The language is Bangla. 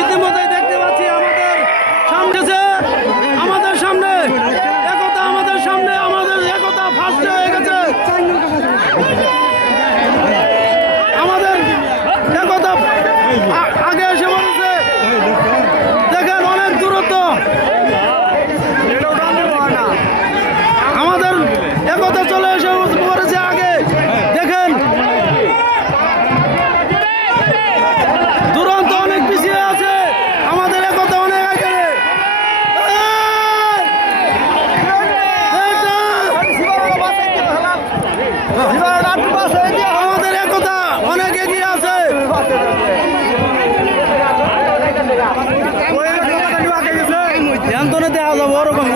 ইতিমধ্যে দেখতে পাচ্ছি আমাদের সামনে একতা, আমাদের সামনে আমাদের একতা ফার্স্ট হয়ে গেছে। আমাদের একতা আগে এসে বলেছে, দেখেন অনেক দূরত্ব। আমাদের একতা চলে এসে পড়েছে আগে, দেখেন দুরন্ত অনেক পিছিয়ে আছে, আমাদের একতা অনেক আগে। আমাদের একতা অনেক এগিয়ে আছে। দেওয়া যাবো ওরকম